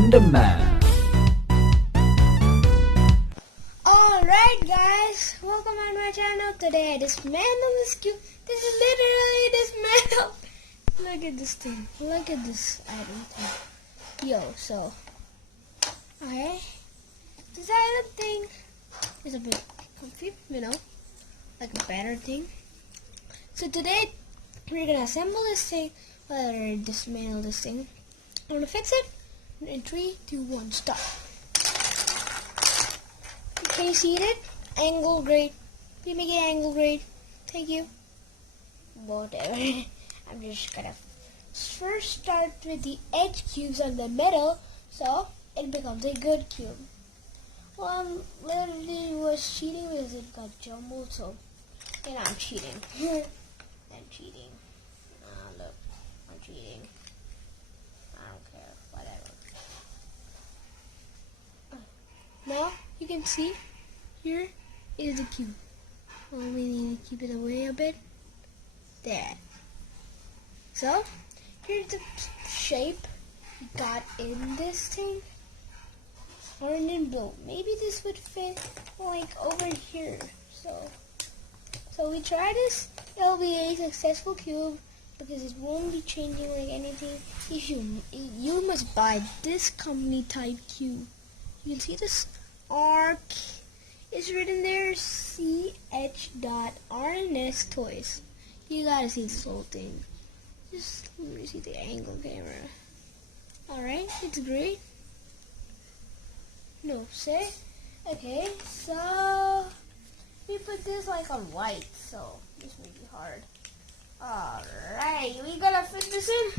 Random Man. Alright guys, welcome on my channel. Today I dismantle this cube. This is literally dismantle. Look at this thing. Look at this item thing. Yo, so okay. This item thing is a bit comfy, you know, like a better thing. So today we're gonna assemble this thing, or dismantle this thing. I'm gonna fix it in 3, 2, 1, start. Can you see it? Angle grade. Can you make it angle grade? Thank you. Whatever. I'm just gonna first start with the edge cubes on the middle, so it becomes a good cube. Well, literally was cheating because it got jumbled, so you know I'm cheating. I'm cheating. Look, I'm cheating. I don't care. Whatever. Now you can see here is the cube. Well, we need to keep it away a bit. There. So here's the shape we got in this thing. Orange and blue. Maybe this would fit like over here. So we try this. It'll be a successful cube because it won't be changing like anything. If you must buy this company type cube. You can see this ARC is written there, CH.RNS Toys. You gotta see this whole thing. Just let me see the angle camera. Alright, it's great. No, say. Okay, so we put this like on white, so this may be hard. Alright, we gotta fit this in.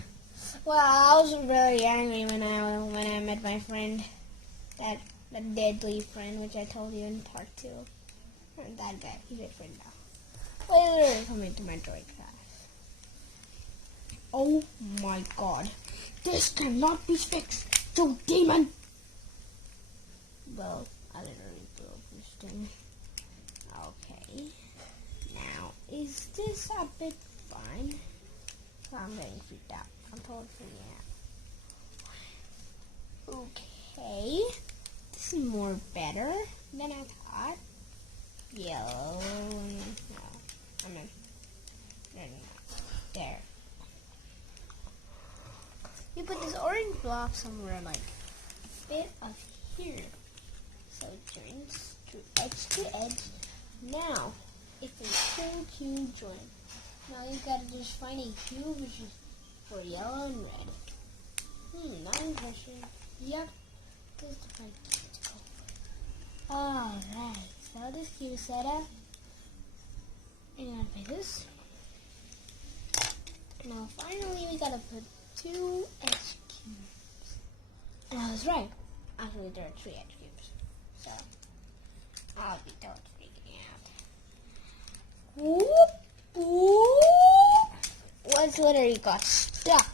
Well, I was really angry when I met my friend. That deadly friend, which I told you in part 2. Not that guy, he's a friend now. Later, coming to my droid class. Oh my god. This cannot be fixed, you demon! Well, I literally broke this thing. Okay. Now, is this a bit fine? I'm getting freaked out. I'm totally freaking out. Okay. This is more better than I thought. Yellow. No. I'm in. There. You put this orange block somewhere like a bit of here. So it joins through edge to edge. Now, it's a cool cube joint. Now you gotta just find a cube which is for yellow and red. Not impression. Yep. This is the right cube to go for. Alright, so this cube is set up. And you gotta put this. Now finally we gotta put 2 edge cubes. And I was right. Actually there are 3 edge cubes. So I'll be totally freaking out. Whoop, whoop. One's literally got stuck.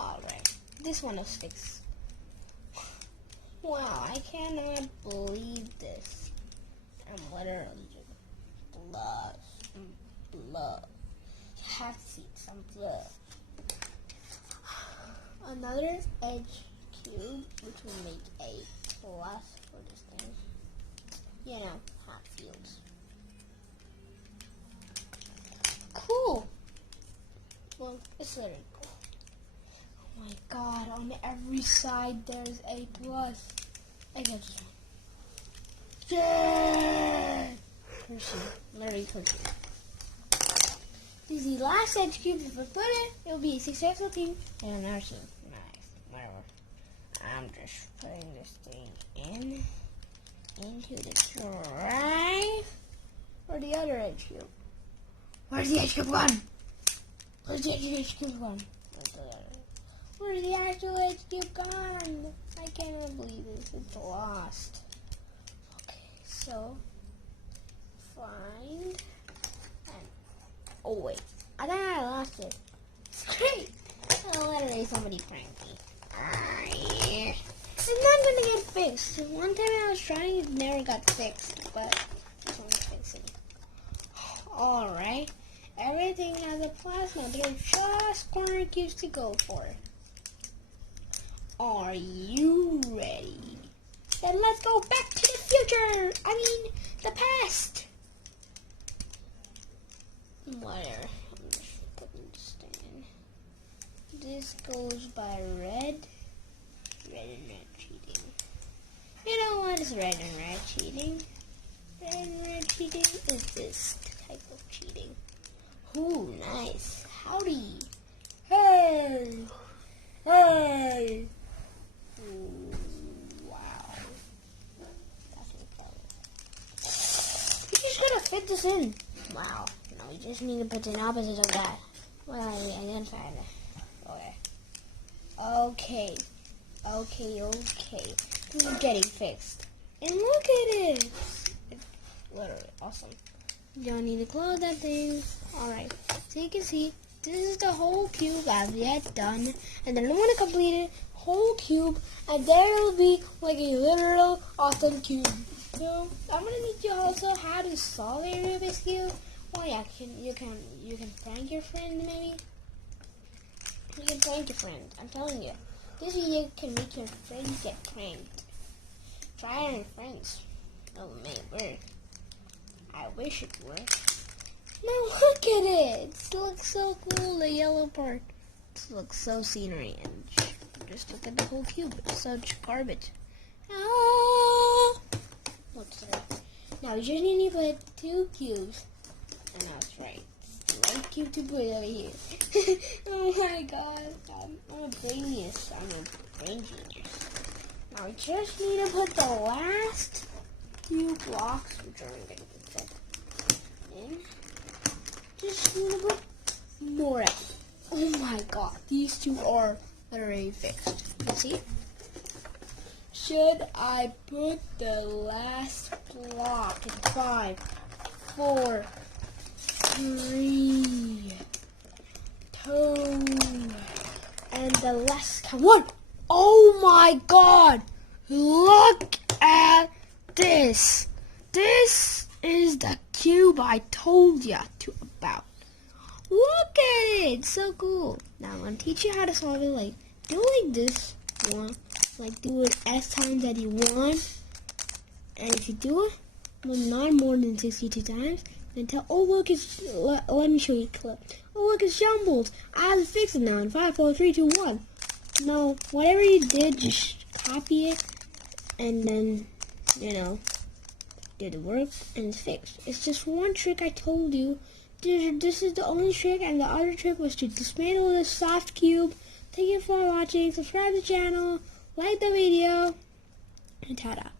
Alright, this one is fixed. Wow, I cannot believe this. I'm literally just blood. You have to see some blood. Another edge cube, which will make a plus for this thing. You know, hot fields. Cool. Well, it's literally cool. Oh my god, on every side there's a plus. I got this one. Yeah! Cursing. Literally cursing. This is the last edge cube. If I put it, it'll be a successful team. And I'm not sure. Nice. Whatever. I'm just putting this thing into the drive. Or the other edge cube. Where's the edge cube gone? Where's the edge cube gone? Where's the actual edge cube gone? I cannot believe this. It's lost. Okay, so find and oh wait, I think I lost it. It's great. Oh, literally somebody pranked me. It's not gonna get fixed. One time I was trying, it never got fixed, but this one's fixing. Alright. Everything has a plasma. There are just corner cubes to go for. Are you ready? Then let's go back to the future. I mean, the past. Whatever. I'm just putting this thing in. This goes by red. Red and red cheating. You know what is red and red cheating? Red and red cheating is this type of cheating. Ooh, nice. Howdy. Hey. Hey. Ooh, wow. You just gotta fit this in. Wow. No, you just need to put the opposite of that. Well, I identified it. Okay. Okay. This is getting fixed. And look at it. It's literally awesome. You don't need to close that thing. Alright. So you can see, this is the whole cube as yet done. And then I'm going to complete it, whole cube, and there will be like a literal awesome cube. So I'm going to teach you also how to solve a Rubik's Cube. Oh yeah, you can prank your friend maybe. You can prank your friend. I'm telling you. This video can make your friends get pranked. Try it on your friends. Oh, it may work. I wish it worked. Now look at it. It looks so cool, the yellow part. It looks so scenery. And just look at the whole cube. It's such garbage. Ah! What's that? Now you just need to put 2 cubes. And that's right. It's the right cube to put over here. Oh my god. I'm a genius. I'm a brain genius. Now we just need to put the last 2 blocks, which are going to put in. Just need to put more out. Oh my god. These 2 are already fixed. You see? Should I put the last block in 5, 4, 3, 2, and the last count. 1. Oh my god! Look at this. This is the cube I told you about. Look at it. It's so cool. Now I'm going to teach you how to solve it. Like, do like this one. Like, do it as times that you want. And if you do it, well, not more than 62 times, then tell, oh look, let me show you a clip. Oh look, it's jumbled. I have to fix it now in 5, 4, 3, 2, 1. No, whatever you did, just copy it, and then, do the work, and it's fixed. It's just one trick I told you. This is the only trick, and the other trick was to dismantle this soft cube. Thank you for watching. Subscribe to the channel, like the video, and ta-da.